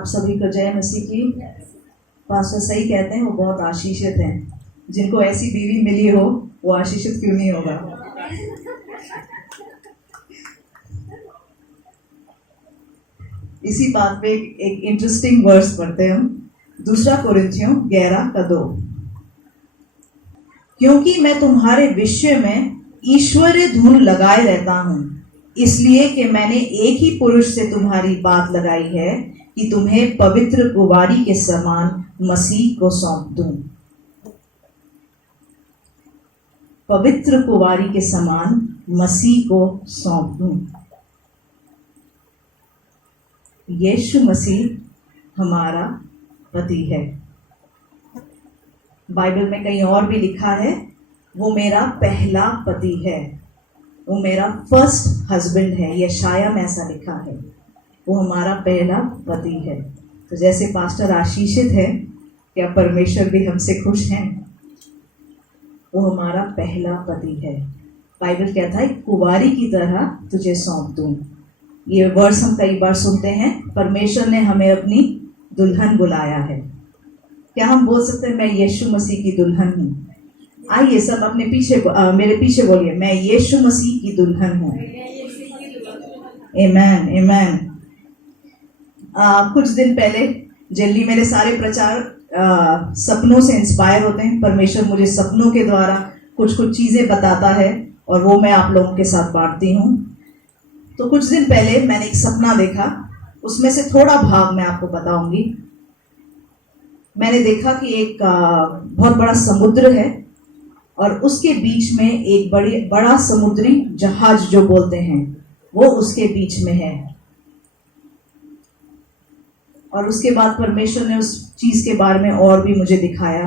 आप सभी को जय मसीह की। पास्टर सही कहते हैं, वो बहुत आशीषित हैं। जिनको ऐसी बीवी मिली हो वो आशीषित क्यों नहीं होगा। इसी बात पे एक इंटरेस्टिंग वर्स पढ़ते हैं हम, 2 कोरिन्थियों 11:2। क्योंकि मैं तुम्हारे विषय में ईश्वरीय धुन लगाए रहता हूं, इसलिए कि मैंने एक ही पुरुष से तुम्हारी बात लगाई है कि तुम्हें पवित्र कुंवारी के समान मसीह को सौंप दूं। पवित्र कुंवारी के समान मसीह को सौंप दूं। यीशु मसीह हमारा पति है। बाइबल में कहीं और भी लिखा है, वो मेरा पहला पति है, वो मेरा फर्स्ट हस्बैंड है। यशाया में ऐसा लिखा है, वो हमारा पहला पति है। तो जैसे पास्टर आशीषित है, क्या परमेश्वर भी हमसे खुश हैं? वो हमारा पहला पति है। बाइबल कहता है कुंवारी की तरह तुझे सौंप दूं। ये वर्स हम कई बार सुनते हैं, परमेश्वर ने हमें अपनी दुल्हन बुलाया है। क्या हम बोल सकते हैं मैं यीशु मसीह की दुल्हन हूँ? आइए सब अपने पीछे मेरे पीछे बोलिए, मैं यीशु मसीह की दुल्हन हूँ। आमेन आमेन। कुछ दिन पहले जनरली मेरे सारे प्रचार सपनों से इंस्पायर होते हैं। परमेश्वर मुझे सपनों के द्वारा कुछ कुछ चीजें बताता है और वो मैं आप लोगों के साथ बांटती हूँ। तो कुछ दिन पहले मैंने एक सपना देखा, उसमें से थोड़ा भाग मैं आपको बताऊंगी। मैंने देखा कि एक बहुत बड़ा समुद्र है और उसके बीच में एक बड़ा समुद्री जहाज जो बोलते हैं वो उसके बीच में है। और उसके बाद परमेश्वर ने उस चीज के बारे में और भी मुझे दिखाया।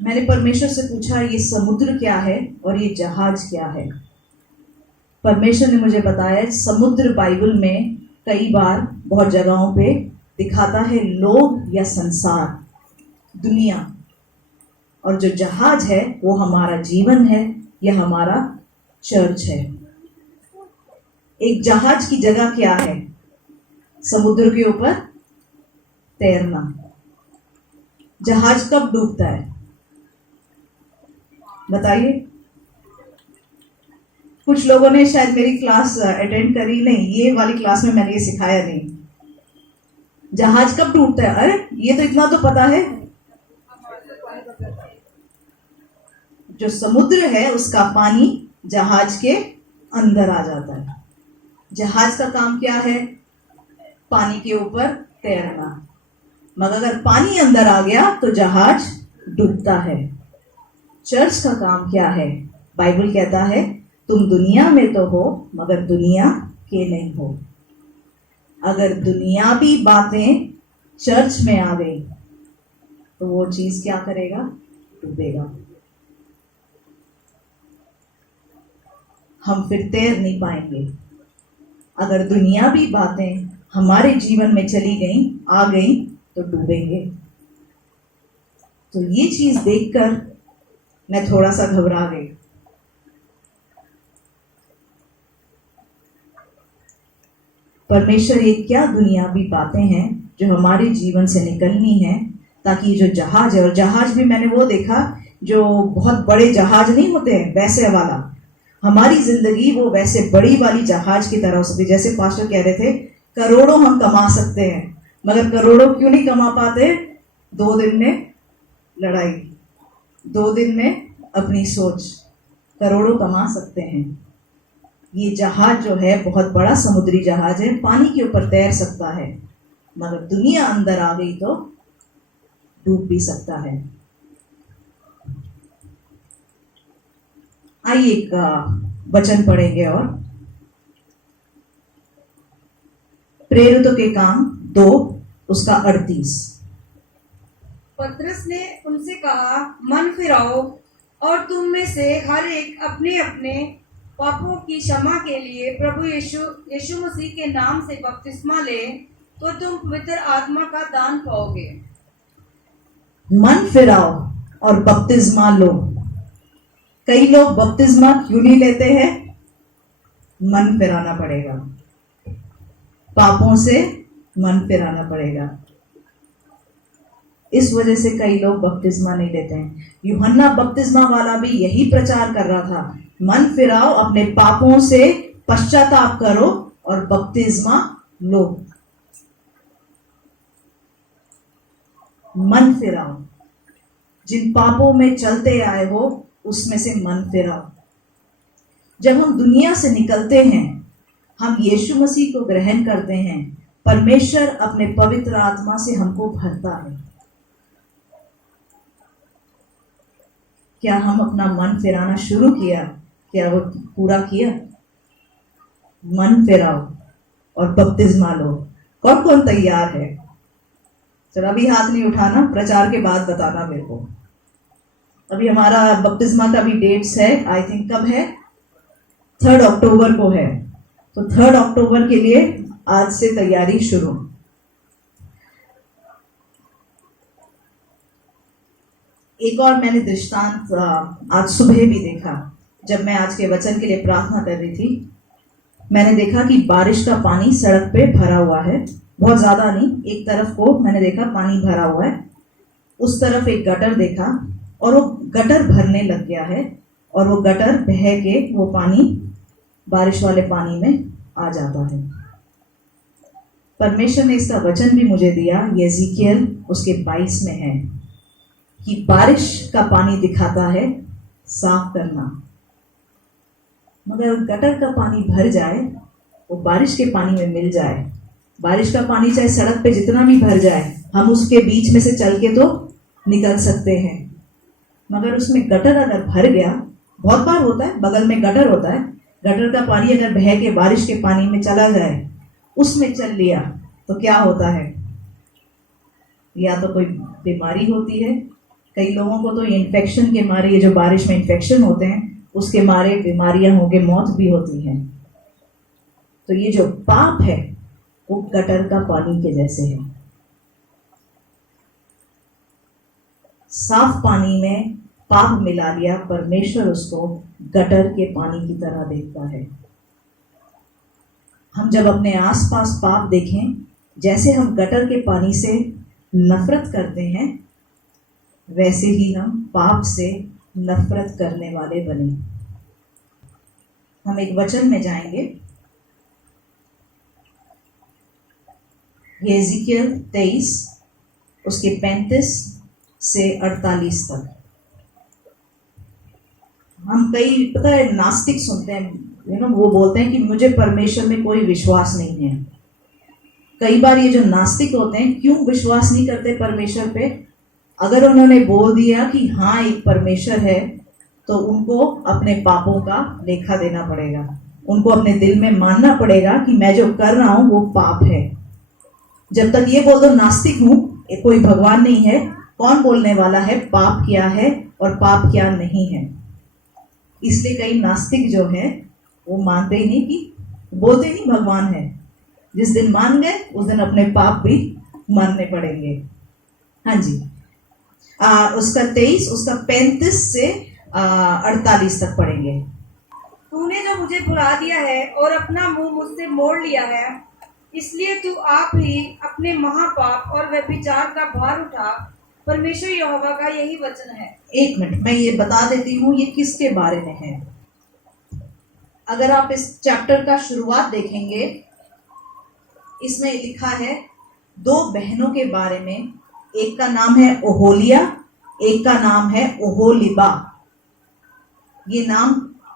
मैंने परमेश्वर से पूछा ये समुद्र क्या है और ये जहाज क्या है। परमेश्वर ने मुझे बताया समुद्र बाइबल में कई बार बहुत जगहों पे दिखाता है लोग या संसार, दुनिया, और जो जहाज है वो हमारा जीवन है या हमारा चर्च है। एक जहाज की जगह क्या है? समुद्र के ऊपर तैरना। जहाज कब डूबता है बताइए? कुछ लोगों ने शायद मेरी क्लास अटेंड करी नहीं, ये वाली क्लास में मैंने ये सिखाया नहीं। जहाज कब डूबता है? अरे ये तो इतना तो पता है, जो समुद्र है उसका पानी जहाज के अंदर आ जाता है। जहाज का काम क्या है? पानी के ऊपर तैरना। मगर अगर पानी अंदर आ गया तो जहाज डूबता है। चर्च का काम क्या है? बाइबल कहता है तुम दुनिया में तो हो मगर दुनिया के नहीं हो। अगर दुनियावी बातें चर्च में आ गई तो वो चीज क्या करेगा? डूबेगा। हम फिर तैर नहीं पाएंगे। अगर दुनियावी बातें हमारे जीवन में चली गई, आ गई, तो डूबेंगे। तो ये चीज देखकर मैं थोड़ा सा घबरा गई। परमेश्वर ये क्या दुनियावी बातें हैं जो हमारे जीवन से निकलनी है, ताकि जो जहाज है, और जहाज भी मैंने वो देखा जो बहुत बड़े जहाज नहीं होते हैं वैसे वाला, हमारी जिंदगी वो वैसे बड़ी वाली जहाज की तरह हो सकती। जैसे पास्टर कह रहे थे करोड़ों हम कमा सकते हैं, मगर करोड़ों क्यों नहीं कमा पाते? 2 दिन में लड़ाई, 2 दिन में अपनी सोच। करोड़ों कमा सकते हैं। ये जहाज जो है बहुत बड़ा समुद्री जहाज है, पानी के ऊपर तैर सकता है, मगर दुनिया अंदर आ गई तो डूब भी सकता है। आइए एक वचन पढ़ेंगे और प्रेरितों के काम 2 उसका 38। पतरस ने उनसे कहा, मन फिराओ और तुम में से हर एक अपने अपने पापों की क्षमा के लिए प्रभु यीशु मसीह के नाम से बपतिस्मा ले, तो तुम पवित्र आत्मा का दान पाओगे। मन फिराओ और बपतिस्मा लो। कई लोग बपतिस्मा क्यों नहीं लेते हैं? मन फिराना पड़ेगा। पापों से मन फिराना पड़ेगा। इस वजह से कई लोग बपतिस्मा नहीं लेते हैं। यूहन्ना बपतिस्मा वाला भी यही प्रचार कर रहा था, मन फिराओ, अपने पापों से पश्चाताप करो और बपतिस्मा लो। मन फिराओ, जिन पापों में चलते आए हो उसमें से मन फिराओ। जब हम दुनिया से निकलते हैं, हम यीशु मसीह को ग्रहण करते हैं, परमेश्वर अपने पवित्र आत्मा से हमको भरता है। क्या हम अपना मन फिराना शुरू किया? क्या वो पूरा किया? मन फिराओ और बपतिस्मा लो। कौन कौन तैयार है? चलो अभी हाथ नहीं उठाना, प्रचार के बाद बताना मेरे को। अभी हमारा बपतिस्मा का भी डेट्स है, आई थिंक कब है? 3 अक्टूबर को है। तो 3 अक्टूबर के लिए आज से तैयारी शुरू। एक और मैंने दृष्टांत आज सुबह भी देखा। जब मैं आज के वचन के लिए प्रार्थना कर रही थी, मैंने देखा कि बारिश का पानी सड़क पे भरा हुआ है, बहुत ज्यादा नहीं, एक तरफ को मैंने देखा पानी भरा हुआ है, उस तरफ एक गटर देखा और वो गटर भरने लग गया है और वो गटर बह के वो पानी बारिश वाले पानी में आ जाता है। परमेश्वर ने इसका वचन भी मुझे दिया, यज़ेकियेल उसके 22 में है कि बारिश का पानी दिखाता है साफ करना, मगर गटर का पानी भर जाए, वो बारिश के पानी में मिल जाए। बारिश का पानी चाहे सड़क पे जितना भी भर जाए, हम उसके बीच में से चल के तो निकल सकते हैं, मगर उसमें गटर अगर भर गया, बहुत बार होता है बगल में गटर होता है, गटर का पानी अगर बह के बारिश के पानी में चला जाए, उसमें चल लिया, तो क्या होता है? या तो कोई बीमारी होती है, कई लोगों को तो इन्फेक्शन के मारे, ये जो बारिश में इन्फेक्शन होते हैं उसके मारे बीमारियां होके मौत भी होती है। तो ये जो पाप है वो गटर का पानी के जैसे है। साफ पानी में पाप मिला लिया, परमेश्वर उसको गटर के पानी की तरह देखता है। हम जब अपने आसपास पाप देखें, जैसे हम गटर के पानी से नफरत करते हैं, वैसे ही हम पाप से नफरत करने वाले बने। हम एक वचन में जाएंगे, यज़ेकियेल 23 उसके 35 से 48 तक। हम कई पता है नास्तिक सुनते हैं, वो बोलते हैं कि मुझे परमेश्वर में कोई विश्वास नहीं है। कई बार ये जो नास्तिक होते हैं, क्यों विश्वास नहीं करते परमेश्वर पे? अगर उन्होंने बोल दिया कि हाँ एक परमेश्वर है, तो उनको अपने पापों का लेखा देना पड़ेगा, उनको अपने दिल में मानना पड़ेगा कि मैं जो कर रहा हूं वो पाप है। जब तक ये बोल दो नास्तिक हूं, कोई भगवान नहीं है, कौन बोलने वाला है पाप क्या है और पाप क्या नहीं है? इसलिए कई नास्तिक जो है वो मानते ही नहीं, कि बोलते नहीं भगवान है। जिस दिन मान गए उस दिन अपने पाप भी मानने पड़ेंगे। हाँ जी, उसका 23 उसका 35 से 48 तक पढ़ेंगे। तूने जो मुझे भुला दिया है और अपना मुंह मुझसे मोड़ लिया है, इसलिए तू आप ही अपने महापाप और व्यभिचार का भार उठा। परमेश्वर यहोवा का यही वचन है। एक मिनट, मैं ये बता देती हूँ ये किसके बारे में है। अगर आप इस चैप्टर का शुरुआत देखेंगे, इसमें लिखा है 2 बहनों के बारे में। एक का नाम है ओहोलिया, एक का नाम है ओहोलिबा। ये नाम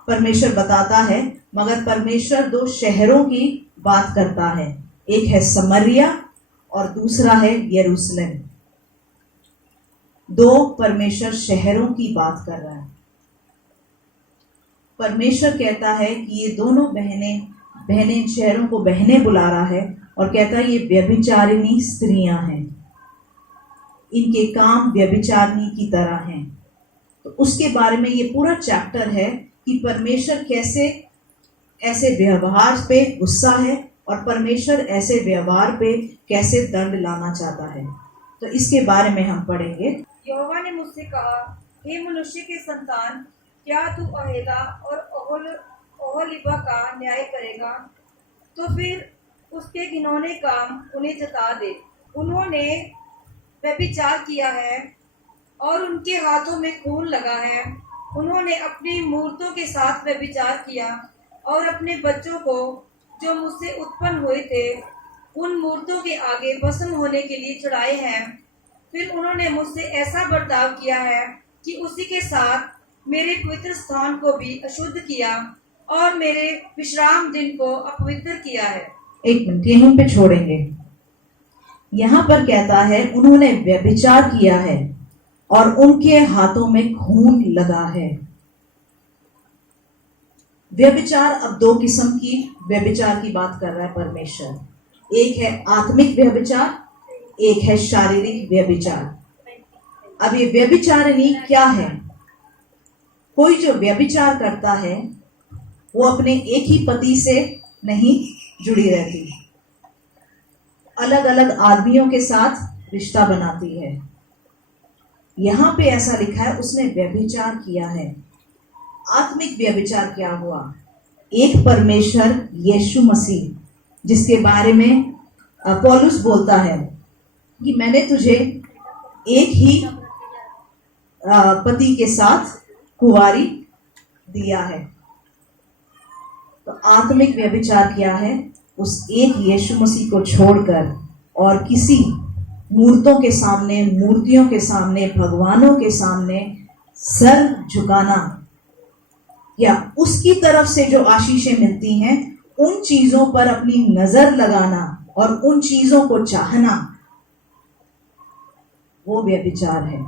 परमेश्वर बताता है, मगर परमेश्वर 2 शहरों की बात करता है। एक है समरिया और दूसरा है यरूशलेम। 2 परमेश्वर शहरों की बात कर रहा है। परमेश्वर कहता है कि ये दोनों बहनें शहरों को बहनें बुला रहा है और कहता है ये व्यभिचारिणी स्त्रियां हैं, इनके काम व्यभिचारिणी की तरह हैं। तो उसके बारे में ये पूरा चैप्टर है कि परमेश्वर कैसे ऐसे व्यवहार पे गुस्सा है और परमेश्वर ऐसे व्यवहार पे कैसे दंड लाना चाहता है। तो इसके बारे में हम पढ़ेंगे। यहोवा ने मुझसे कहा, हे मनुष्य के संतान, क्या तू अहेला और ओहोलिबा का न्याय करेगा? तो फिर उसके घिनौने काम उन्हें जता दे। उन्होंने व्यभिचार किया है और उनके हाथों में खून लगा है। उन्होंने अपनी मूर्तों के साथ व्यभिचार किया और अपने बच्चों को जो मुझसे उत्पन्न हुए थे उन मूर्तों के आगे भस्म होने के लिए चढ़ाए हैं। फिर उन्होंने मुझसे ऐसा बर्ताव किया है कि उसी के साथ मेरे पवित्र स्थान को भी अशुद्ध किया और मेरे विश्राम दिन को अपवित्र किया है। एक मिनट यहीं पे छोड़ेंगे। यहाँ पर कहता है उन्होंने व्यभिचार किया है और उनके हाथों में खून लगा है। व्यभिचार, अब दो किस्म की व्यभिचार की बात कर रहा है परमेश्वर। एक है आत्मिक व्यभिचार, एक है शारीरिक व्यभिचार। अब ये व्यभिचारिणी क्या है? कोई जो व्यभिचार करता है वो अपने एक ही पति से नहीं जुड़ी रहती, अलग अलग आदमियों के साथ रिश्ता बनाती है। यहां पे ऐसा लिखा है उसने व्यभिचार किया है। आत्मिक व्यभिचार क्या हुआ? एक परमेश्वर यीशु मसीह, जिसके बारे में पौलुस बोलता है कि मैंने तुझे एक ही पति के साथ कुंवारी दिया है। तो आत्मिक व्यभिचार क्या है? उस एक यीशु मसीह को छोड़कर और किसी मूर्तों के सामने, मूर्तियों के सामने, भगवानों के सामने सर झुकाना या उसकी तरफ से जो आशीषें मिलती हैं उन चीजों पर अपनी नजर लगाना और उन चीजों को चाहना, वो व्यभिचार है।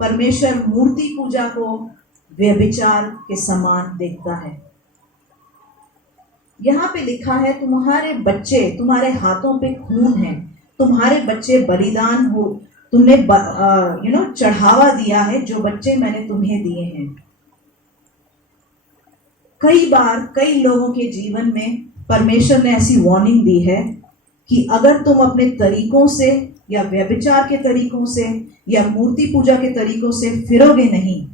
परमेश्वर मूर्ति पूजा को व्यभिचार के समान देखता है। यहां पे लिखा है तुम्हारे बच्चे, तुम्हारे हाथों पे खून है, तुम्हारे बच्चे बलिदान हो, तुमने चढ़ावा दिया है जो बच्चे मैंने तुम्हें दिए हैं। कई बार कई लोगों के जीवन में परमेश्वर ने ऐसी वार्निंग दी है कि अगर तुम अपने तरीकों से या व्यभिचार के तरीकों से या मूर्ति पूजा के तरीकों से फिरोगे नहीं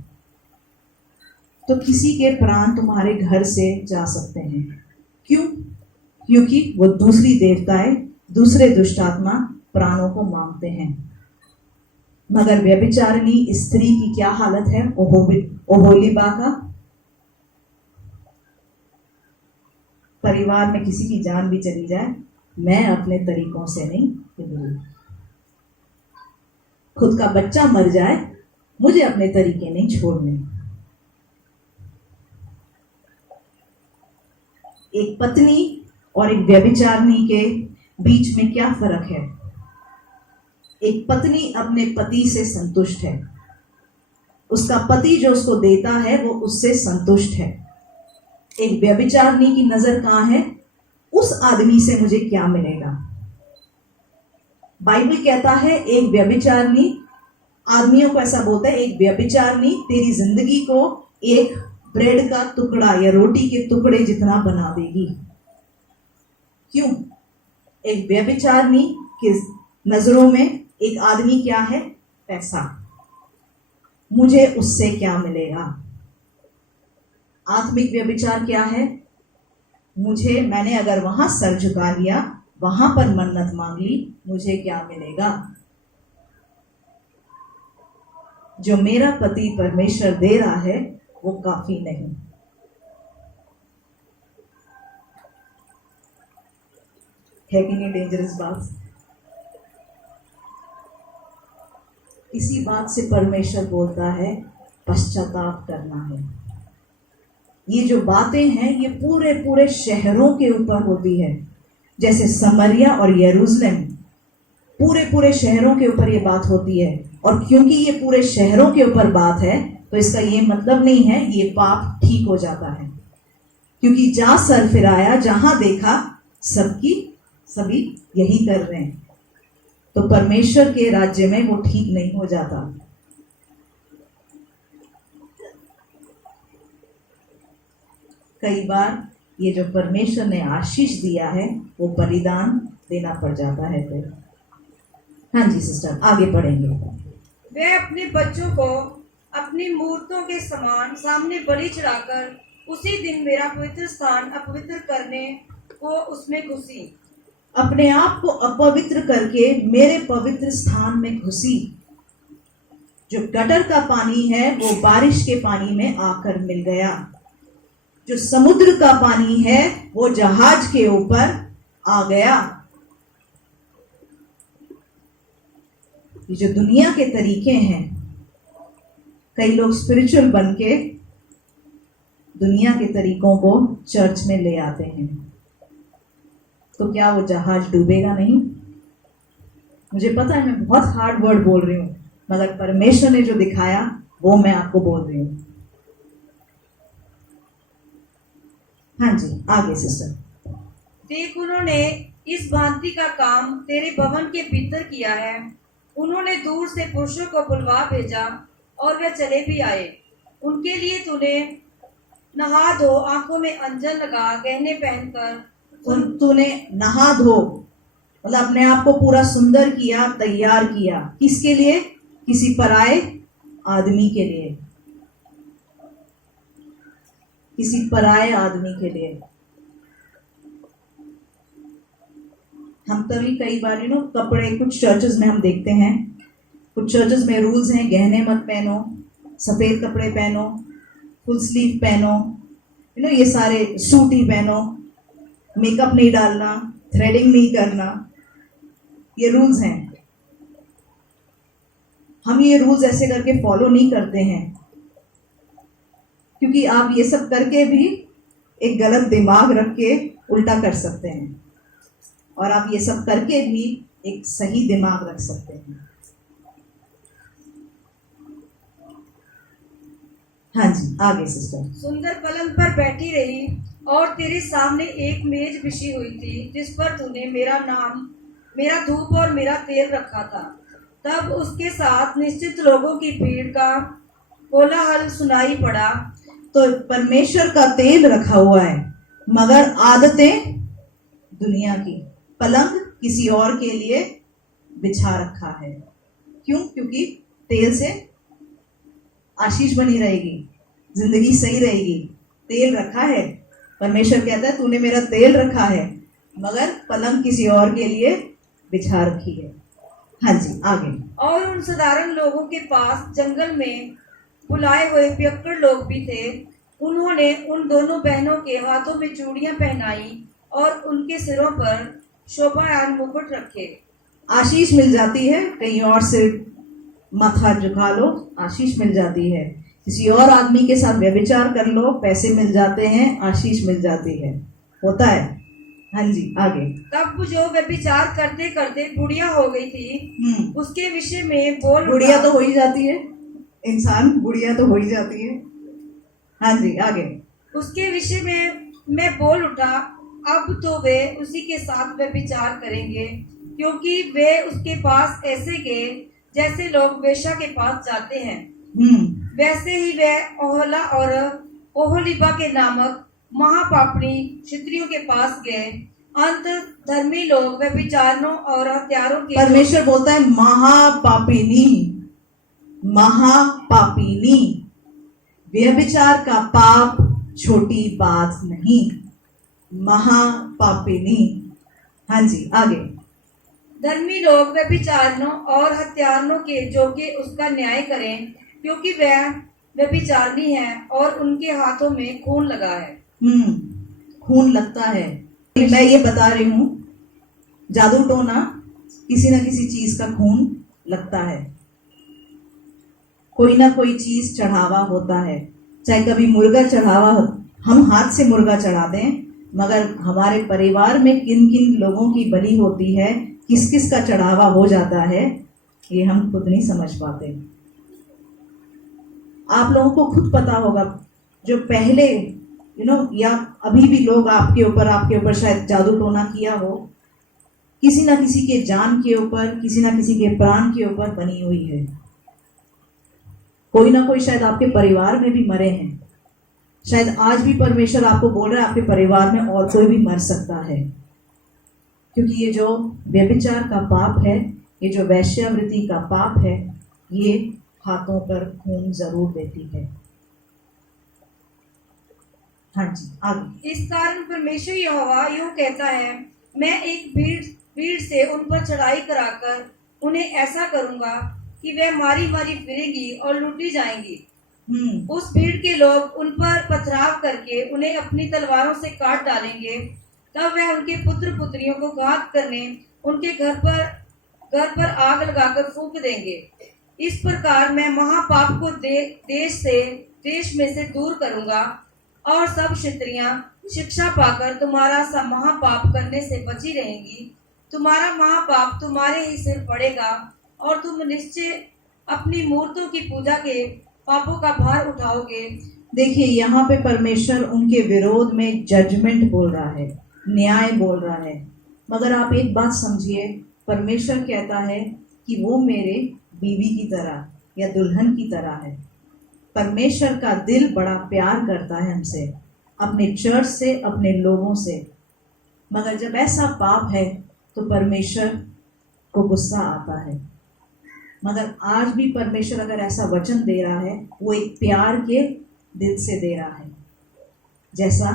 तो किसी के प्राण तुम्हारे घर से जा सकते हैं। क्यों? क्योंकि वो दूसरी देवताएं, दूसरे दुष्ट आत्मा प्राणों को मांगते हैं। मगर व्यभिचारिणी स्त्री की क्या हालत है? ओहोलीबा का परिवार में किसी की जान भी चली जाए, मैं अपने तरीकों से नहीं हिलूंगी। खुद का बच्चा मर जाए, मुझे अपने तरीके नहीं छोड़ने। एक पत्नी और एक व्यभिचारिणी के बीच में क्या फर्क है? एक पत्नी अपने पति से संतुष्ट है, उसका पति जो उसको देता है वो उससे संतुष्ट है। एक व्यभिचारिणी की नजर कहां है? उस आदमी से मुझे क्या मिलेगा। बाइबल कहता है एक व्यभिचारिणी, आदमियों को ऐसा बोलता है, एक व्यभिचारिणी तेरी जिंदगी को एक ब्रेड का टुकड़ा या रोटी के टुकड़े जितना बना देगी। क्यों? एक व्यभिचारिणी की नजरों में एक आदमी क्या है? पैसा। मुझे उससे क्या मिलेगा। आत्मिक व्यभिचार क्या है? मैंने अगर वहां सर झुका लिया, वहां पर मन्नत मांग ली, मुझे क्या मिलेगा। जो मेरा पति परमेश्वर दे रहा है वो काफी नहीं। है कि नहीं डेंजरस बात? इसी बात से परमेश्वर बोलता है पश्चाताप करना है। ये जो बातें हैं ये पूरे पूरे शहरों के ऊपर होती है, जैसे समरिया और यरूशलेम, पूरे पूरे शहरों के ऊपर ये बात होती है। और क्योंकि ये पूरे शहरों के ऊपर बात है तो इसका ये मतलब नहीं है ये पाप ठीक हो जाता है, क्योंकि जहां सर फिराया, जहां देखा सभी यही कर रहे हैं, तो परमेश्वर के राज्य में वो ठीक नहीं हो जाता। कई बार ये जो परमेश्वर ने आशीष दिया है वो बलिदान देना पड़ जाता है। फिर हाँ जी सिस्टर, आगे पढ़ेंगे। वे अपने बच्चों को अपनी मूर्तों के समान सामने बलि चढ़ाकर उसी दिन मेरा पवित्र स्थान अपवित्र करने को उसमें घुसी। अपने आप को अपवित्र करके मेरे पवित्र स्थान में घुसी। जो गटर का पानी है वो बारिश के पानी में आकर मिल गया। जो समुद्र का पानी है वो जहाज के ऊपर आ गया। ये जो दुनिया के तरीके हैं, कई लोग स्पिरिचुअल बन के दुनिया के तरीकों को चर्च में ले आते हैं, तो क्या वो जहाज डूबेगा नहीं? मुझे पता है मैं बहुत हार्ड वर्ड बोल रही हूं, मगर परमेश्वर ने जो दिखाया वो मैं आपको बोल रही हूं। हाँ जी, आगे सिस्टर। देख, उन्होंने इस भांति का काम तेरे भवन के भीतर किया है। उन्होंने दूर से पुरुषों को बुलवा भेजा और वे चले भी आए। उनके लिए तूने नहा धो, आंखों में अंजन लगा, गहने पहनकर तूने नहा धो, मतलब अपने आप को पूरा सुंदर किया, तैयार किया। किसके लिए? किसी पराये आदमी के लिए, किसी पराये आदमी के लिए। हम तभी कई बार कपड़े, कुछ चर्चेस में हम देखते हैं, कुछ चर्चेस में रूल्स हैं, गहने मत पहनो, सफेद कपड़े पहनो, फुल स्लीव पहनो, ये सारे, सूट ही पहनो, मेकअप नहीं डालना, थ्रेडिंग नहीं करना, ये रूल्स हैं। हम ये रूल्स ऐसे करके फॉलो नहीं करते हैं, क्योंकि आप ये सब करके भी एक गलत दिमाग रख के उल्टा कर सकते हैं, और आप ये सब करके भी एक सही दिमाग रख सकते हैं। हाँ जी, आगे सिस्टर। सुंदर पलंग पर बैठी रही और तेरे सामने एक मेज बिछी हुई थी, जिस पर तूने मेरा नाम, मेरा धूप और मेरा तेल रखा था। तब उसके साथ निश्चित लोगों की भीड़ का कोलाहल सुनाई पड़ा। तो परमेश्वर का तेल रखा हुआ है, मगर आदतें दुनिया की। पलंग किसी और के लिए बिछा रखा है। क्यों? क्योंकि तेल से आशीष बनी रहेगी, जिंदगी सही रहेगी। तेल रखा है, परमेश्वर कहता है तूने मेरा तेल रखा है, मगर पलंग किसी और के लिए बिछा रखी है। हाँ जी, आगे। और उन साधारण लोगों के पास जंगल में बुलाए हुए पियक्कड़ लोग भी थे। उन्होंने उन दोनों बहनों के हाथों में चूड़ियां पहनाई और उनके सिरों पर शोभायान मुकुट रखे। आशीष मिल जाती है, कहीं और से माथा झुका लो, आशीष मिल जाती है। किसी और आदमी के साथ व्यभिचार कर लो, पैसे मिल जाते हैं, आशीष मिल जाती है, होता है। हाँ जी, आगे। तब जो व्यभिचार करते करते बुढ़िया हो गई थी, उसके विषय में बोल बुढ़िया तो हो ही जाती है, इंसान बुढ़िया तो हो ही जाती है। हाँ जी, आगे। उसके विषय में मैं बोल उठा, अब तो वे उसी के साथ व्यभिचार करेंगे, क्योंकि वे उसके पास ऐसे गए जैसे लोग वेश्या के पास जाते हैं। वैसे ही वे ओहला और ओहोलीबा के नामक महापापणी क्षत्रियों के पास गए। अंत धर्मी लोग व्यभिचारियों और हत्यारों के, परमेश्वर बोलता है महापापिनी, महापापिनी। व्यभिचार का पाप छोटी बात नहीं, महापापिनी। हाँ जी, आगे। धर्मी लोग व्यभिचारियों और हत्यारों के जो कि उसका न्याय करें, क्योंकि वह व्यभिचारिणी है और उनके हाथों में खून लगा है। खून लगता है। मैं ये बता रही हूँ, जादू टोना किसी ना किसी चीज का खून लगता है, कोई ना कोई चीज चढ़ावा होता है। चाहे कभी मुर्गा चढ़ावा, हम हाथ से मुर्गा चढ़ाते हैं, मगर हमारे परिवार में किन किन लोगों की बलि होती है, किस किस का चढ़ावा हो जाता है, ये हम खुद नहीं समझ पाते। आप लोगों को खुद पता होगा, जो पहले या अभी भी लोग आपके ऊपर शायद जादू टोना किया हो, किसी ना किसी के जान के ऊपर, किसी ना किसी के प्राण के ऊपर बनी हुई है। कोई ना कोई शायद आपके परिवार में भी मरे हैं। शायद आज भी परमेश्वर आपको बोल रहा है आपके परिवार में और कोई भी मर सकता है, क्योंकि ये जो व्यभिचार का पाप है, ये जो वैश्यावृत्ति का पाप है, ये हाथों पर खून जरूर देती है। हाँ जी, आगे। इस कारण परमेश्वर यहोवा यूं कहता है, मैं एक भीड़ भीड़ से उन पर चढ़ाई कराकर उन्हें ऐसा करूंगा कि वे मारी मारी फिरेंगी और लूटी जाएंगी। उस भीड़ के लोग उन पर पथराव करके उन्हें अपनी तलवारों से काट डालेंगे। तब वह उनके पुत्र पुत्रियों को घात करने उनके घर पर आग लगाकर फूंक देंगे। इस प्रकार मैं महापाप को देश में से दूर करूंगा और सब क्षत्रियां शिक्षा पाकर तुम्हारा सा महापाप करने से बची रहेंगी। तुम्हारा महापाप तुम्हारे ही सिर पड़ेगा और तुम निश्चय अपनी मूर्तों की पूजा के पापों का भार उठाओगे। देखिए, यहाँ पे परमेश्वर उनके विरोध में जजमेंट बोल रहा है, न्याय बोल रहा है। मगर आप एक बात समझिए, परमेश्वर कहता है कि वो मेरे बीवी की तरह या दुल्हन की तरह है। परमेश्वर का दिल बड़ा प्यार करता है हमसे, अपने चर्च से, अपने लोगों से। मगर जब ऐसा पाप है तो परमेश्वर को गुस्सा आता है। मगर आज भी परमेश्वर अगर ऐसा वचन दे रहा है, वो एक प्यार के दिल से दे रहा है। जैसा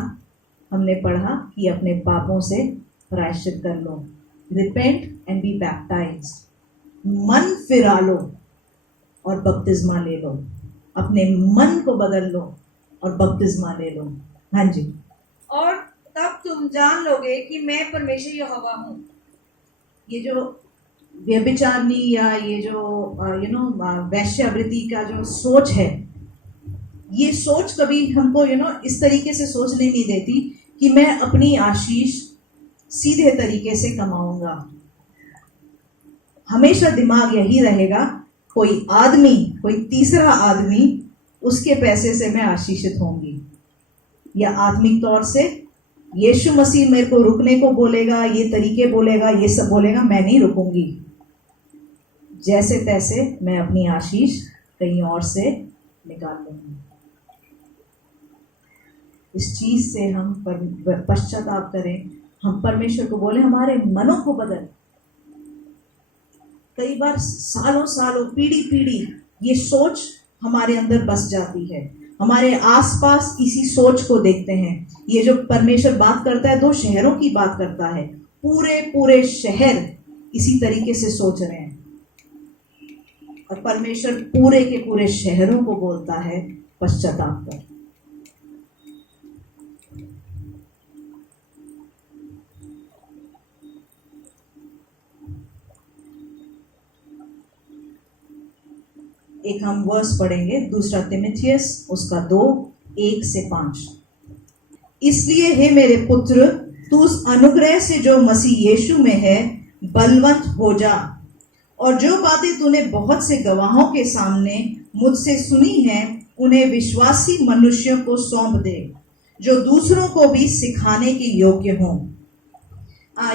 हमने पढ़ा कि अपने पापों से प्रायश्चित कर लो, रिपेंट एंड बी बैप्टाइज्ड, मन फिरा लो और बपतिस्मा ले लो, अपने मन को बदल लो और बपतिस्मा ले लो। हाँ जी। और तब तुम जान लोगे कि मैं परमेश्वर यहोवा हूँ। ये जो व्यभिचारनी या ये जो वैश्यावृत्ति का जो सोच है, ये सोच कभी हमको इस तरीके से सोचने नहीं देती कि मैं अपनी आशीष सीधे तरीके से कमाऊंगा। हमेशा दिमाग यही रहेगा, कोई आदमी, कोई तीसरा आदमी, उसके पैसे से मैं आशीषित होंगी। या आत्मिक तौर से यीशु मसीह मेरे को रुकने को बोलेगा, ये तरीके बोलेगा, ये सब बोलेगा, मैं नहीं रुकूंगी। जैसे तैसे मैं अपनी आशीष कहीं और से निकाल लूंगी। इस चीज से हम पश्चाताप करें, हम परमेश्वर को बोले हमारे मनों को बदल। कई बार सालों सालों, पीढ़ी पीढ़ी ये सोच हमारे अंदर बस जाती है। हमारे आसपास इसी सोच को देखते हैं। ये जो परमेश्वर बात करता है, 2 शहरों की बात करता है, पूरे शहर इसी तरीके से सोच रहे हैं। और परमेश्वर पूरे के पूरे शहरों को बोलता है पश्चाताप कर। एक हम वर्स पढ़ेंगे, 2 तीमुथियुस उसका 2:1-5। इसलिए हे मेरे पुत्र, तू उस अनुग्रह से जो मसीह यीशु में है बलवंत हो जा, और जो बातें तूने बहुत से गवाहों के सामने मुझसे सुनी हैं उन्हें विश्वासी मनुष्यों को सौंप दे, जो दूसरों को भी सिखाने के योग्य हों।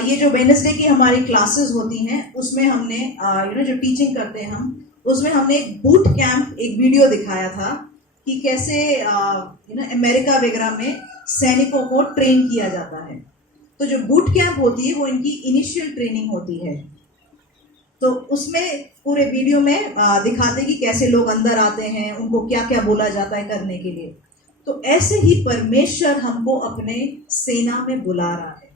ये जो वेडनेसडे की हमारी क्लासेस होती हैं, उसमें हमने जो टीचिंग करते हैं हम, उसमें हमने एक बूट कैंप, एक वीडियो दिखाया था कि कैसे अमेरिका वगैरह में सैनिकों को ट्रेन किया जाता है। तो जो बूट कैंप होती है वो इनकी इनिशियल ट्रेनिंग होती है। तो उसमें पूरे वीडियो में दिखाते कि कैसे लोग अंदर आते हैं, उनको क्या क्या बोला जाता है करने के लिए। तो ऐसे ही परमेश्वर हमको अपने सेना में बुला रहा है।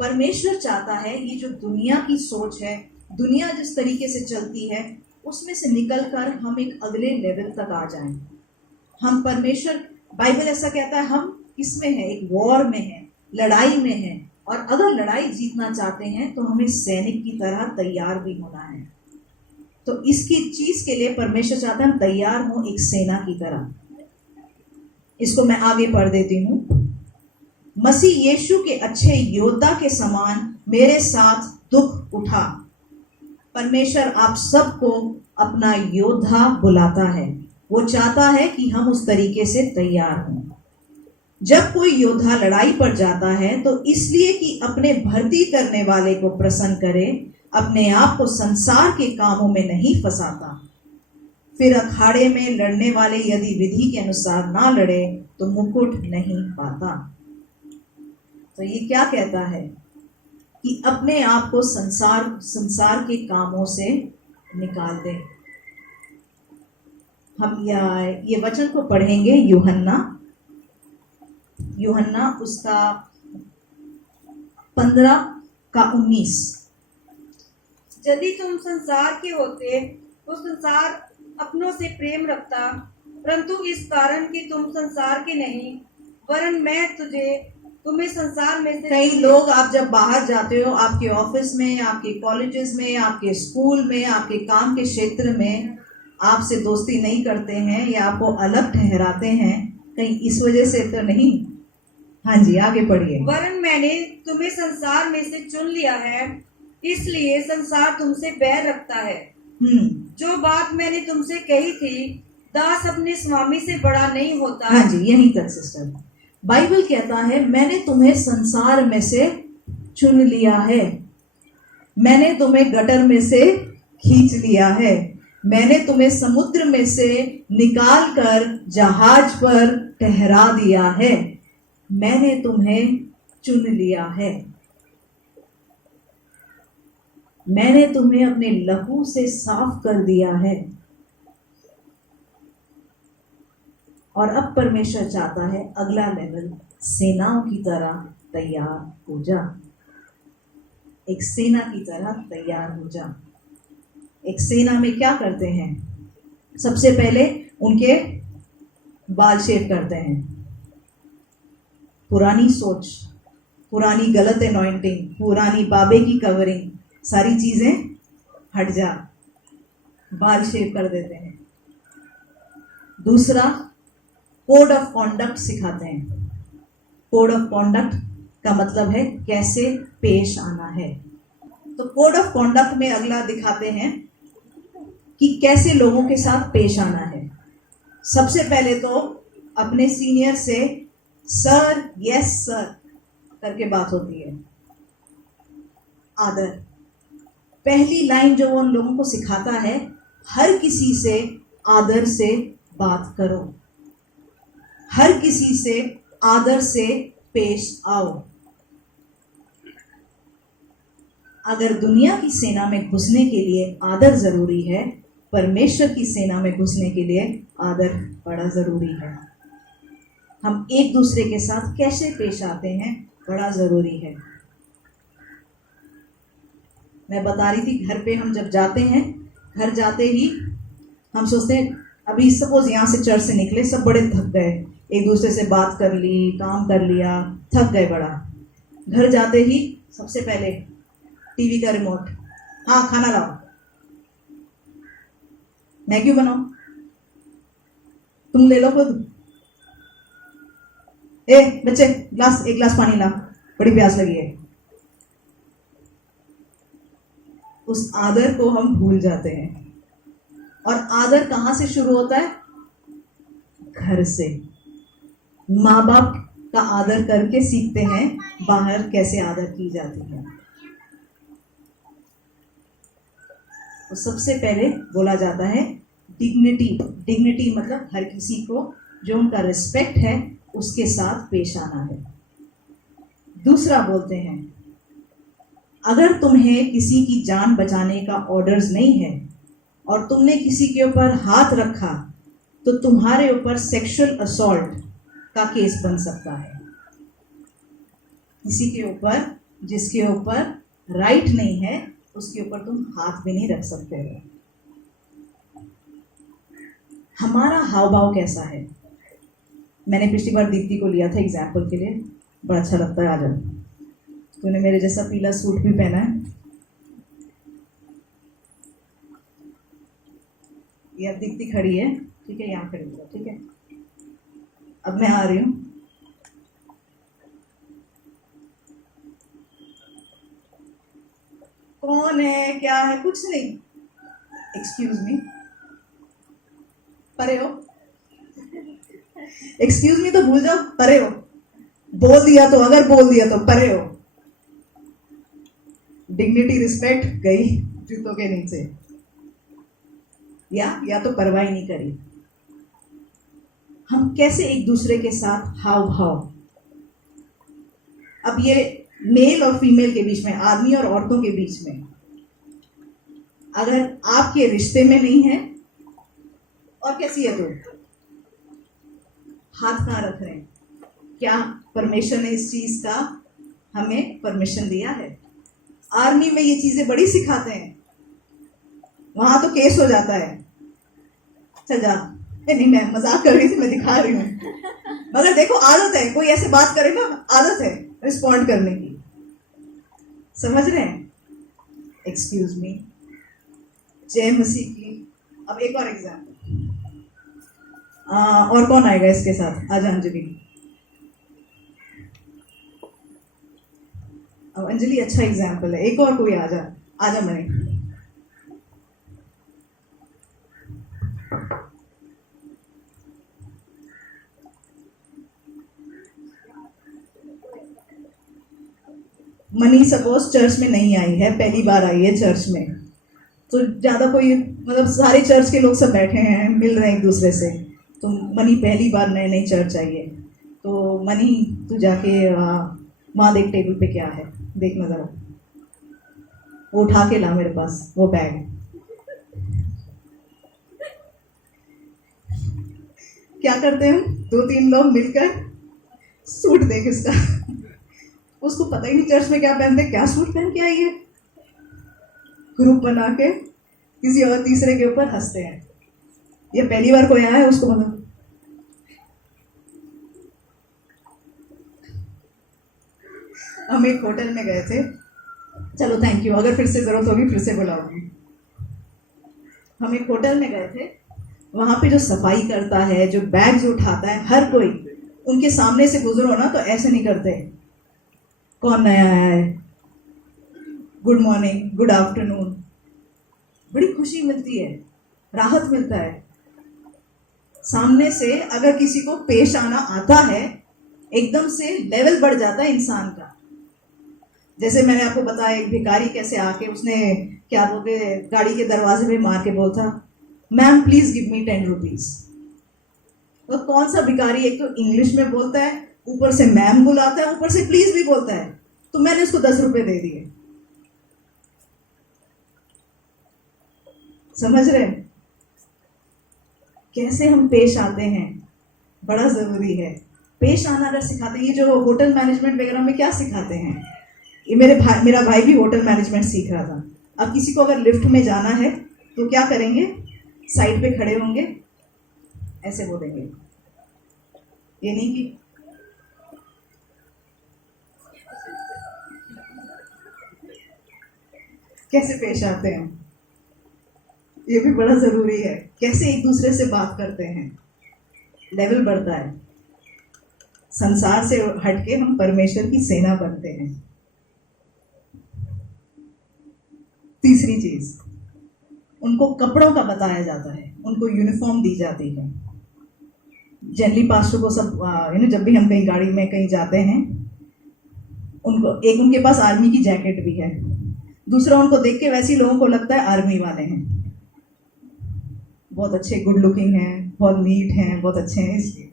परमेश्वर चाहता है ये जो दुनिया की सोच है, दुनिया जिस तरीके से चलती है, उसमें से निकलकर हम एक अगले लेवल तक आ जाएं। हम परमेश्वर, बाइबल ऐसा कहता है, हम किसमें है? एक वॉर में है, लड़ाई में है। और अगर लड़ाई जीतना चाहते हैं तो हमें सैनिक की तरह तैयार भी होना है। तो इसकी चीज के लिए परमेश्वर चाहता है हम तैयार हों एक सेना की तरह। इसको मैं आगे पढ़ देती हूँ। मसीह यीशु के अच्छे योद्धा के समान मेरे साथ दुख उठा। परमेश्वर आप सबको अपना योद्धा बुलाता है। वो चाहता है कि हम उस तरीके से तैयार हों। जब कोई योद्धा लड़ाई पर जाता है तो इसलिए कि अपने भर्ती करने वाले को प्रसन्न करे, अपने आप को संसार के कामों में नहीं फंसाता। फिर अखाड़े में लड़ने वाले यदि विधि के अनुसार ना लड़े तो मुकुट नहीं पाता। तो ये क्या कहता है कि अपने आप को संसार के कामों से निकाल दें। हम ये वचन को पढ़ेंगे यूहन्ना यूहन्ना उसका 15 का 19। यदि तुम संसार के होते तो संसार अपनों से प्रेम रखता, परंतु इस कारण कि तुम संसार के नहीं, वरन मैं तुम्हें संसार में से कई लोग, आप जब बाहर जाते हो, आपके ऑफिस में, आपके कॉलेजेस में, आपके स्कूल में, आपके काम के क्षेत्र में आपसे दोस्ती नहीं करते हैं या आपको अलग ठहराते हैं, कहीं इस वजह से तो नहीं? हाँ जी, आगे पढ़िए। वरन मैंने तुम्हें संसार में से चुन लिया है, इसलिए संसार तुमसे बैर रखता है। जो बात मैंने तुमसे कही थी, दास अपने स्वामी से बड़ा नहीं होता। हाँ जी, यहीं तक सिस्टर। बाइबल कहता है मैंने तुम्हें संसार में से चुन लिया है, मैंने तुम्हें गटर में से खींच लिया है, मैंने तुम्हें समुद्र में से निकाल कर जहाज पर ठहरा दिया है, मैंने तुम्हें चुन लिया है, मैंने तुम्हें अपने लहू से साफ कर दिया है। और अब परमेश्वर चाहता है अगला लेवल, सेनाओं की तरह तैयार हो जा। एक सेना की तरह तैयार हो जा। एक सेना में क्या करते हैं? सबसे पहले उनके बाल शेव करते हैं। पुरानी सोच, पुरानी गलत एनॉइंटिंग, पुरानी बाबे की कवरिंग, सारी चीजें हट जा, बाल शेव कर देते हैं। दूसरा, कोड ऑफ कॉन्डक्ट सिखाते हैं। कोड ऑफ कॉन्डक्ट का मतलब है कैसे पेश आना है। तो कोड ऑफ कॉन्डक्ट में अगला दिखाते हैं कि कैसे लोगों के साथ पेश आना है। सबसे पहले तो अपने सीनियर से सर, यस सर करके बात होती है। आदर, पहली लाइन जो वो उन लोगों को सिखाता है, हर किसी से आदर से बात करो, हर किसी से आदर से पेश आओ। अगर दुनिया की सेना में घुसने के लिए आदर जरूरी है, परमेश्वर की सेना में घुसने के लिए आदर बड़ा जरूरी है। हम एक दूसरे के साथ कैसे पेश आते हैं, बड़ा जरूरी है। मैं बता रही थी, घर पे हम जब जाते हैं, घर जाते ही हम सोचते हैं, अभी सपोज यहाँ से चर्च से निकले, सब बड़े थक गए, एक दूसरे से बात कर ली, काम कर लिया, थक गए बड़ा। घर जाते ही सबसे पहले टीवी का रिमोट, हाँ खाना लाओ, मैं क्यों बनाऊं, तुम ले लो खुद, ए बच्चे एक गिलास पानी ला, बड़ी प्यास लगी है। उस आदर को हम भूल जाते हैं। और आदर कहां से शुरू होता है? घर से। माँ बाप का आदर करके सीखते हैं बाहर कैसे आदर की जाती है। तो सबसे पहले बोला जाता है डिग्निटी। डिग्निटी मतलब हर किसी को जो उनका रिस्पेक्ट है उसके साथ पेश आना है। दूसरा बोलते हैं, अगर तुम्हें किसी की जान बचाने का ऑर्डर्स नहीं है और तुमने किसी के ऊपर हाथ रखा तो तुम्हारे ऊपर सेक्सुअल असॉल्ट का केस बन सकता है। किसी के ऊपर जिसके ऊपर राइट नहीं है उसके ऊपर तुम हाथ भी नहीं रख सकते हो। हमारा हाव भाव कैसा है? मैंने पिछली बार दीप्ति को लिया था एग्जाम्पल के लिए, बड़ा अच्छा लगता है। आज तूने मेरे जैसा पीला सूट भी पहना है। ये अब दीप्ति खड़ी है, ठीक है, यहाँ खड़ी है, ठीक है। अब मैं आ रही हूं। कौन है, क्या है, कुछ नहीं। एक्सक्यूज मी, परे हो। एक्सक्यूज मी तो भूल जाओ, परे हो। बोल दिया तो, अगर बोल दिया तो परे हो। डिग्निटी रिस्पेक्ट गई जूतों के नीचे, या तो परवाही नहीं करी। हम कैसे एक दूसरे के साथ हाव भाव, अब ये मेल और फीमेल के बीच में, आदमी और औरतों के बीच में, अगर आपके रिश्ते में नहीं है और कैसी है तो हाथ कहाँ रख रहे हैं, क्या परमेश्वर ने इस चीज का हमें परमिशन दिया है? आर्मी में ये चीजें बड़ी सिखाते हैं, वहां तो केस हो जाता है। सजा नहीं, मैं मजाक कर रही थी, मैं दिखा रही हूँ। मगर देखो आदत है, कोई ऐसे बात करे ना, आदत है रिस्पॉन्ड करने की, समझ रहे हैं? एक्सक्यूज मी, जय मसीह की। अब एक और एग्जाम्पल, और कौन आएगा इसके साथ? आजा अंजलि। अब अंजलि अच्छा एग्जाम्पल है, एक और कोई आजा, आजा मनी। मनी सपोज चर्च में नहीं आई है, पहली बार आई है चर्च में, तो ज्यादा कोई मतलब सारे चर्च के लोग सब बैठे हैं, मिल रहे हैं एक दूसरे से, तो मनी पहली बार नई नई चर्च आई है, तो मनी तू जाके वहाँ देख टेबल पे क्या है, देखना जरा, वो उठा के ला मेरे पास वो बैग। क्या करते हैं हम? 2-3 लोग मिलकर सूट देख इसका, उसको पता ही नहीं चर्च में क्या पहनते, क्या सूट पहन के आई है, ग्रुप बना के किसी और तीसरे के ऊपर हंसते हैं। ये पहली बार कोई आया है उसको मतलब, हम एक होटल में गए थे, चलो थैंक यू, अगर फिर से जरूरत होगी फिर से बुलाऊंगी। हम एक होटल में गए थे, वहां पे जो सफाई करता है, जो बैग्स उठाता है, हर कोई उनके सामने से गुजरो ना तो ऐसे नहीं करते, कौन नया आया है, गुड मॉर्निंग, गुड आफ्टरनून, बड़ी खुशी मिलती है, राहत मिलता है। सामने से अगर किसी को पेश आना आता है, एकदम से लेवल बढ़ जाता है इंसान का। जैसे मैंने आपको बताया, एक भिखारी कैसे आके उसने क्या बोलते, गाड़ी के दरवाजे पे मार के बोलता, ma'am please give me 10 rupees. तो कौन सा भिखारी एक तो इंग्लिश में बोलता है, ऊपर से मैम बुलाता है, ऊपर से प्लीज भी बोलता है, तो मैंने उसको 10 रुपए दे दिए। समझ रहे हैं कैसे हम पेश आते हैं? बड़ा जरूरी है पेश आना। अगर सिखाते हैं, ये जो होटल मैनेजमेंट वगैरह में क्या सिखाते हैं, ये मेरा भाई भी होटल मैनेजमेंट सीख रहा था। अब किसी को अगर लिफ्ट में जाना है तो क्या करेंगे, साइड पे खड़े होंगे, ऐसे बोलेंगे, ये नहीं कि कैसे पेश आते हैं, ये भी बड़ा जरूरी है। कैसे एक दूसरे से बात करते हैं, लेवल बढ़ता है। संसार से हटके हम परमेश्वर की सेना बनते हैं। तीसरी चीज, उनको कपड़ों का बताया जाता है, उनको यूनिफॉर्म दी जाती है। जनरली पास्टर को सब जब भी हम कहीं गाड़ी में कहीं जाते हैं, उनको एक उनके पास आर्मी की जैकेट भी है, दूसरा उनको देख के वैसे ही लोगों को लगता है आर्मी वाले हैं, बहुत अच्छे, गुड लुकिंग हैं, बहुत नीट हैं, बहुत अच्छे हैं, इसलिए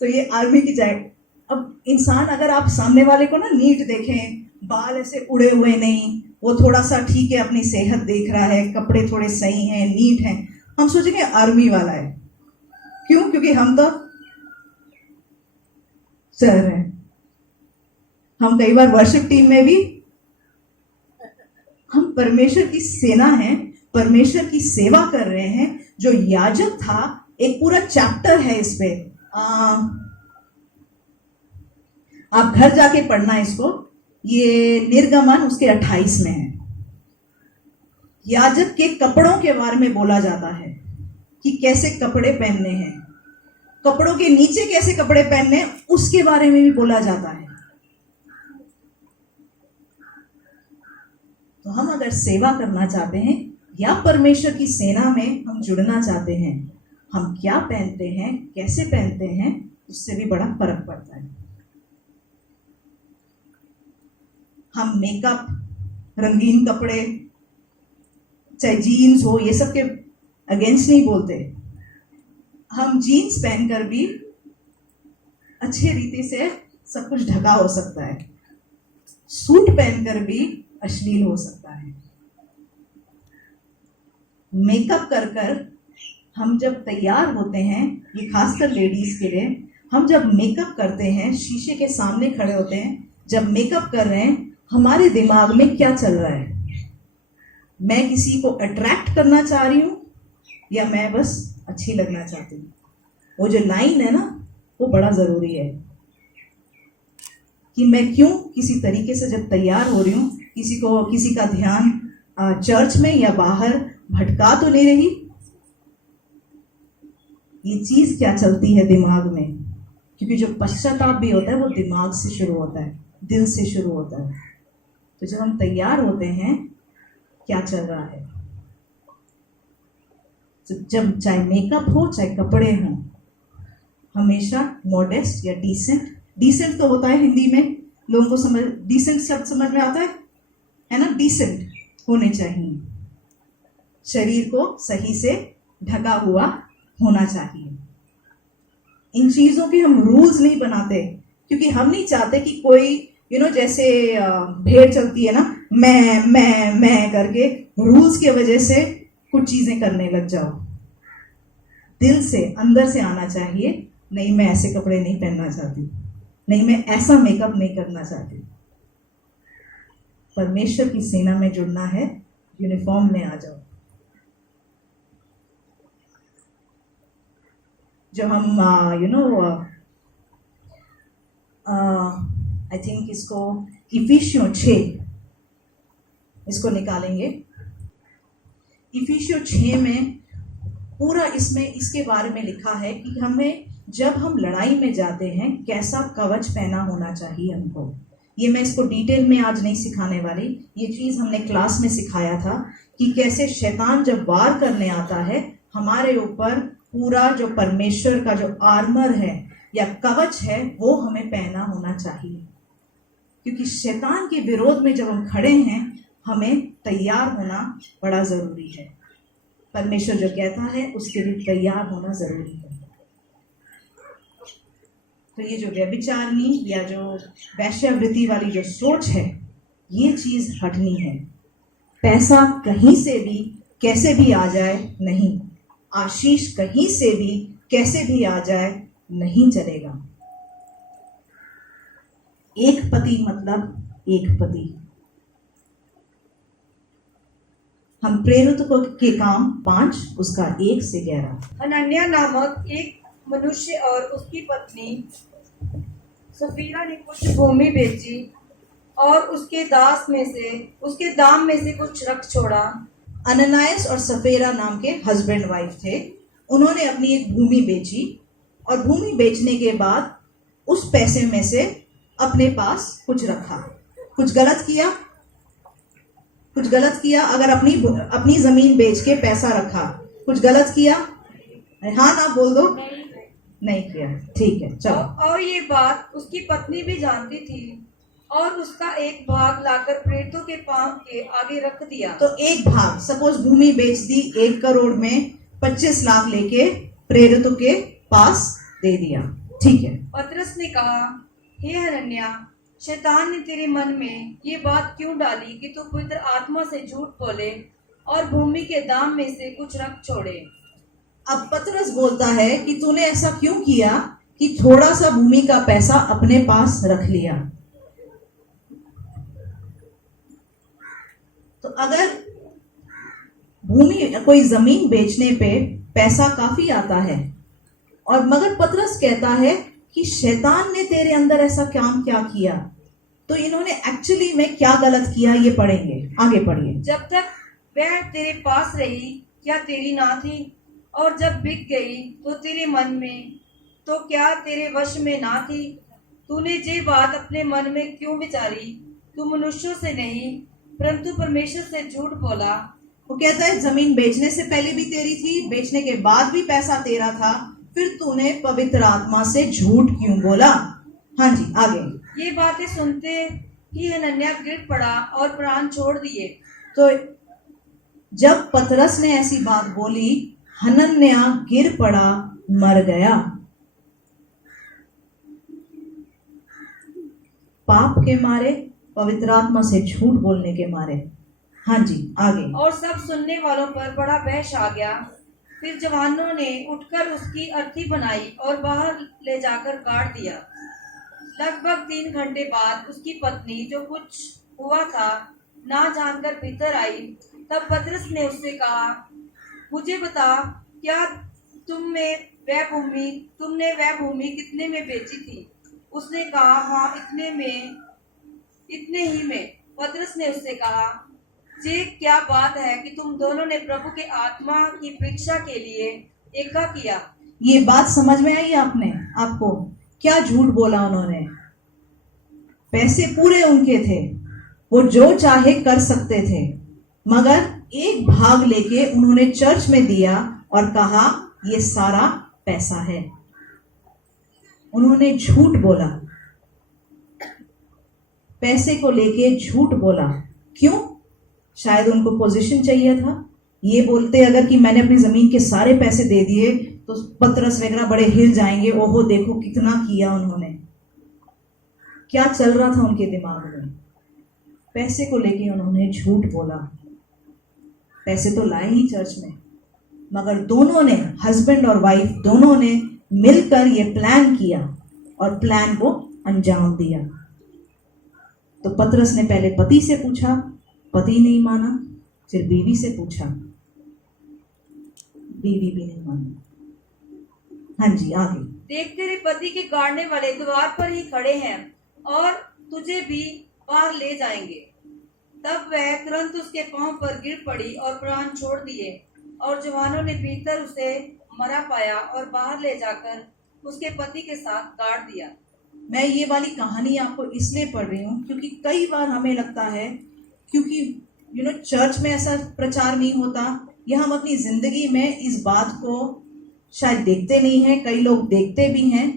तो ये आर्मी की जैकेट। अब इंसान, अगर आप सामने वाले को ना नीट देखें, बाल ऐसे उड़े हुए नहीं, वो थोड़ा सा ठीक है, अपनी सेहत देख रहा है, कपड़े थोड़े सही हैं, नीट हैं, हम सोचेंगे आर्मी वाला है। क्यों? क्योंकि हम तो सर हैं। हम कई बार वर्शिप टीम में भी, हम परमेश्वर की सेना हैं, परमेश्वर की सेवा कर रहे हैं। जो याजक था, एक पूरा चैप्टर है इस पे, आप घर जाके पढ़ना इसको, ये निर्गमन उसके 28 में है। याजक के कपड़ों के बारे में बोला जाता है कि कैसे कपड़े पहनने हैं, कपड़ों के नीचे कैसे कपड़े पहनने, उसके बारे में भी बोला जाता है। तो हम अगर सेवा करना चाहते हैं या परमेश्वर की सेना में हम जुड़ना चाहते हैं, हम क्या पहनते हैं, कैसे पहनते हैं, उससे भी बड़ा फर्क पड़ता है। हम मेकअप, रंगीन कपड़े, चाहे जीन्स हो, ये सब के अगेंस्ट नहीं बोलते। हम जीन्स पहनकर भी अच्छे रीति से सब कुछ ढका हो सकता है, सूट पहनकर भी अश्लील हो सकता है। मेकअप कर कर हम जब तैयार होते हैं, ये खासकर लेडीज के लिए, हम जब मेकअप करते हैं, शीशे के सामने खड़े होते हैं, जब मेकअप कर रहे हैं, हमारे दिमाग में क्या चल रहा है? मैं किसी को अट्रैक्ट करना चाह रही हूँ या मैं बस अच्छी लगना चाहती हूँ? वो जो लाइन है ना, वो बड़ा जरूरी है कि मैं क्यों किसी तरीके से जब तैयार हो रही हूँ, किसी का ध्यान चर्च में या बाहर भटका तो नहीं रही? ये चीज क्या चलती है दिमाग में? क्योंकि जो पश्चाताप भी होता है वो दिमाग से शुरू होता है, दिल से शुरू होता है। तो जब हम तैयार होते हैं, क्या चल रहा है? जब चाहे मेकअप हो चाहे कपड़े हों, हमेशा मॉडेस्ट या डिसेंट तो होता है हिंदी में, लोगों को समझ, डिसेंट शब्द समझ में आता है ना? डिसेंट होने चाहिए, शरीर को सही से ढका हुआ होना चाहिए। इन चीजों के हम रूल्स नहीं बनाते क्योंकि हम नहीं चाहते कि कोई जैसे भेड़ चलती है ना, मैं करके, रूल्स की वजह से कुछ चीजें करने लग जाओ। दिल से अंदर से आना चाहिए, नहीं मैं ऐसे कपड़े नहीं पहनना चाहती, नहीं मैं ऐसा मेकअप नहीं करना चाहती। परमेश्वर की सेना में जुड़ना है, यूनिफॉर्म में आ जाओ। जो हम आई थिंक इसको इफिसियों 6 इसको निकालेंगे। इफिसियों 6 में पूरा इसमें इसके बारे में लिखा है कि हमें जब हम लड़ाई में जाते हैं कैसा कवच पहना होना चाहिए हमको। ये मैं इसको डिटेल में आज नहीं सिखाने वाली, ये चीज हमने क्लास में सिखाया था कि कैसे शैतान जब वार करने आता है हमारे ऊपर, पूरा जो परमेश्वर का जो आर्मर है या कवच है वो हमें पहना होना चाहिए। क्योंकि शैतान के विरोध में जब हम खड़े हैं, हमें तैयार होना बड़ा जरूरी है। परमेश्वर जो कहता है उसके लिए तैयार होना जरूरी है। तो ये जो व्यभिचारिणी या जो वैश्यावृत्ति वाली जो सोच है, ये चीज हटनी है। पैसा कहीं से भी कैसे भी आ जाए नहीं, आशीष कहीं से भी कैसे भी आ जाए नहीं चलेगा। एक पति मतलब एक पति। हम प्रेरितों के काम 5 उसका 1 से 11। हनन्याह नामक एक मनुष्य और उसकी पत्नी सफीरा ने कुछ भूमि बेची और उसके दाम में से कुछ रख छोड़ा। अननायास और सफेरा नाम के हस्बैंड वाइफ थे। उन्होंने अपनी एक भूमि बेची और भूमि बेचने के बाद उस पैसे में से अपने पास कुछ रखा। कुछ गलत किया। अगर अपनी जमीन बेच के पैसा रखा, कुछ गलत किया? हाँ ना बोल दो। नहीं किया, ठीक है, चलो। और ये बात उसकी पत्नी भी जानती थी और उसका एक भाग लाकर प्रेरितों के पांव के आगे रख दिया। तो एक भाग, सपोज भूमि बेच दी 1 करोड़ में, 25 लाख लेके प्रेरितों के पास दे दिया, ठीक है। पतरस ने कहा, हे हनन्याह, शैतान ने तेरे मन में ये बात क्यों डाली कि तू पवित्र आत्मा से झूठ बोले और भूमि के दाम में से कुछ रख छोड़े। अब पतरस बोलता है कि तूने ऐसा क्यों किया कि थोड़ा सा भूमि का पैसा अपने पास रख लिया। तो अगर कोई जमीन बेचने पे पैसा काफी आता है, और मगर पतरस कहता है कि शैतान ने तेरे अंदर ऐसा काम क्या किया, तो इन्होंने एक्चुअली में क्या गलत किया ये पढ़ेंगे। आगे पढ़िए। जब तक वह तेरे पास रही क्या तेरी ना थी, और जब बिक गई तो तेरे मन में तो क्या तेरे वश में ना थी। तूने ये बात अपने मन में क्यों विचारी? तू मनुष्यों से नहीं परंतु परमेश्वर से झूठ बोला। वो कहता है जमीन बेचने से पहले भी तेरी थी, बेचने के बाद भी पैसा तेरा था, फिर तूने पवित्र आत्मा से झूठ क्यों बोला? हाँ जी, आगे। ये बातें सुनते ही हनन्याह गिर पड़ा और प्राण छोड़ दिए। तो जब पतरस ने ऐसी बात बोली, हनन्याह गिर पड़ा, मर गया। पाप के मारे, पवित्र आत्मा से झूठ बोलने के मारे। हाँ जी, आगे। और सब सुनने वालों पर बड़ा बहस आ गया। फिर जवानों ने उठकर उसकी अर्थी बनाई और बाहर ले जाकर गाड़ दिया। लगभग 3 घंटे बाद उसकी पत्नी, जो कुछ हुआ था ना जानकर भीतर आई। तब पतरस ने उससे कहा, मुझे बता, क्या तुमने वह भूमि कितने में बेची थी? उसने कहा, हाँ, इतने ही में। पतरस ने उससे कहा, ये क्या बात है कि तुम दोनों ने प्रभु के आत्मा की परीक्षा के लिए एका किया। ये बात समझ में आई आपको क्या झूठ बोला उन्होंने? पैसे पूरे उनके थे, वो जो चाहे कर सकते थे, मगर एक भाग लेके उन्होंने चर्च में दिया और कहा ये सारा पैसा है। उन्होंने झूठ बोला, पैसे को लेके झूठ बोला। क्यों? शायद उनको पोजीशन चाहिए था। ये बोलते अगर कि मैंने अपनी जमीन के सारे पैसे दे दिए तो पतरस वगैरह बड़े हिल जाएंगे, ओहो देखो कितना किया उन्होंने। क्या चल रहा था उनके दिमाग में? पैसे को लेके उन्होंने झूठ बोला। पैसे तो लाए ही चर्च में, मगर दोनों ने, हस्बैंड और वाइफ दोनों ने मिलकर ये प्लान किया और प्लान को अंजाम दिया। तो पतरस ने पहले पति से पूछा, पति नहीं माना, फिर बीवी से पूछा, बीवी भी नहीं मानी। हाँ जी, आगे। देख, तेरे पति के गाड़ने वाले द्वार पर ही खड़े हैं और तुझे भी बाहर ले जाएंगे। तब वह तुरंत उसके पांव पर गिर पड़ी और प्राण छोड़ दिए। और जवानों ने भीतर उसे मरा पाया और बाहर ले जाकर उसके पति के साथ गाड़ दिया। मैं ये वाली कहानी आपको इसलिए पढ़ रही हूँ क्योंकि कई बार हमें लगता है, क्योंकि चर्च में ऐसा प्रचार नहीं होता, या हम अपनी जिंदगी में इस बात को शायद देखते नहीं हैं। कई लोग देखते भी हैं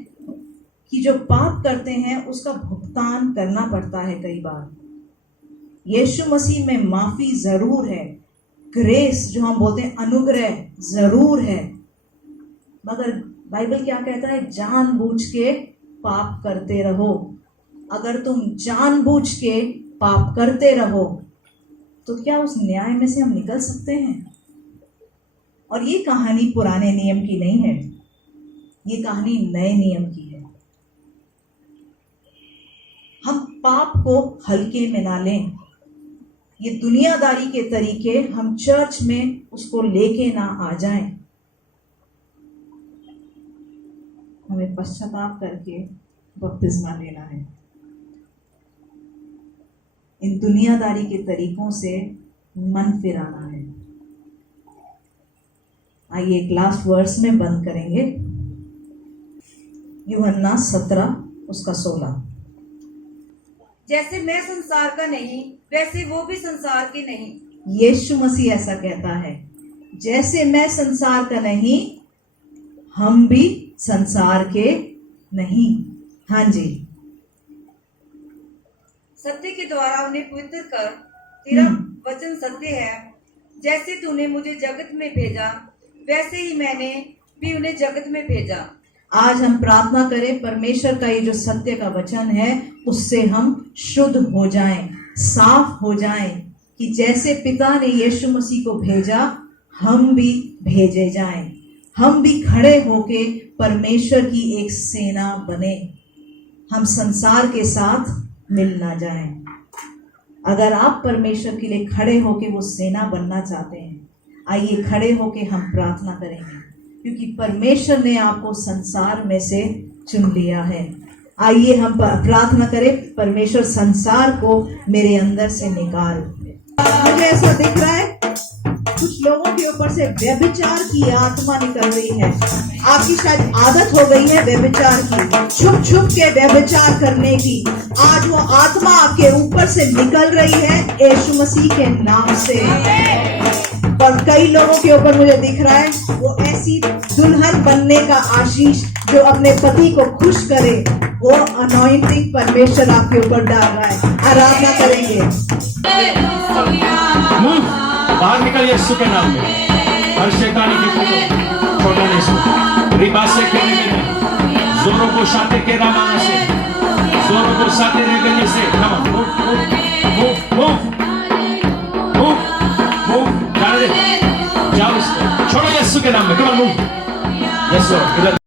कि जो पाप करते हैं उसका भुगतान करना पड़ता है। कई बार यीशु मसीह में माफी जरूर है, ग्रेस जो हम बोलते हैं अनुग्रह जरूर है, मगर बाइबल क्या कहता है? जानबूझ के पाप करते रहो। अगर तुम जानबूझ के पाप करते रहो तो क्या उस न्याय में से हम निकल सकते हैं? और ये कहानी पुराने नियम की नहीं है, ये कहानी नए नियम की है। हम पाप को हल्के में ना लें। ये दुनियादारी के तरीके हम चर्च में उसको लेके ना आ जाएं। हमें पश्चाताप करके बपतिस्मा लेना है। इन दुनियादारी के तरीकों से मन फिराना है। आइए एक लास्ट वर्स में बंद करेंगे, यूहन्ना 17 उसका 16। जैसे मैं संसार का नहीं, वैसे वो भी संसार के नहीं। यीशु मसीह ऐसा कहता है, जैसे मैं संसार का नहीं, हम भी संसार के नहीं। हाँ जी, सत्य के द्वारा उन्हें पवित्र कर। तेरा वचन सत्य है। जैसे तूने मुझे जगत में भेजा, वैसे ही मैंने भी उन्हें जगत में भेजा। आज हम प्रार्थना करें, परमेश्वर का ये जो सत्य का वचन है उससे हम शुद्ध हो जाएं, साफ हो जाएं, कि जैसे पिता ने यीशु मसीह को भेजा हम भी भेजे जाएं। हम भी खड़े होके परमेश्वर की एक सेना बने। हम संसार के साथ मिल ना जाएं। अगर आप परमेश्वर के लिए खड़े होके वो सेना बनना चाहते हैं, आइए खड़े होके हम प्रार्थना करेंगे, क्योंकि परमेश्वर ने आपको संसार में से चुन लिया है। आइए हम प्रार्थना करें, परमेश्वर संसार को मेरे अंदर से निकाल। मुझे ऐसा दिख रहा है कुछ लोगों के ऊपर से व्यभिचार की आत्मा निकल रही है। आपकी शायद आदत हो गई है व्यभिचार की, छुप छुप के व्यभिचार करने की। आज वो आत्मा आपके ऊपर से निकल रही है यीशु मसीह के नाम से। और कई लोगों के ऊपर मुझे दिख रहा है वो ऐसी दुल्हन बनने का आशीष जो अपने पति को खुश करे, वो अनॉइंटिंग परमेश्वर आपके ऊपर डाल रहा है। आराधना करेंगे। बाहर निकल यीशु के नाम में। हर शैतानी की छोटा नहीं रिबा से खेलने में जोरों को शाते के रामाना से, जोरों को शाते रेगने से। जाओ इसको, छोड़ो यीशु यीशु के नाम में, come on move. Yes Lord, इधर